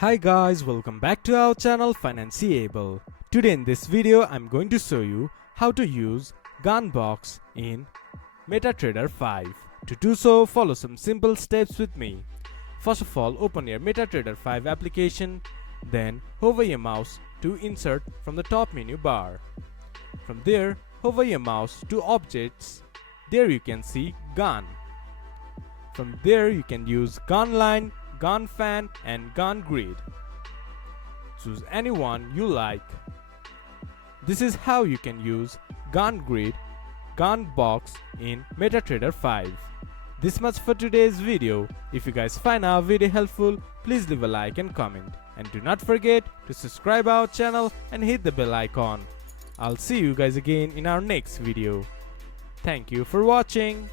Hi guys, welcome back to our channel Financeable. Today in this video I'm going to show you how to use Gann Box in MetaTrader 5. To do so, follow some simple steps with me. First of all, open your MetaTrader 5 application, then hover your mouse to insert from the top menu bar. From there, hover your mouse to objects. There you can see Gann. From there you can use Gann line, Gann fan and Gann grid. Choose any one you like. This is how you can use Gann grid, Gann box in MetaTrader 5. This much for today's video. If you guys find our video helpful, please leave a like and comment. And do not forget to subscribe our channel and hit the bell icon. I'll see you guys again in our next video. Thank you for watching.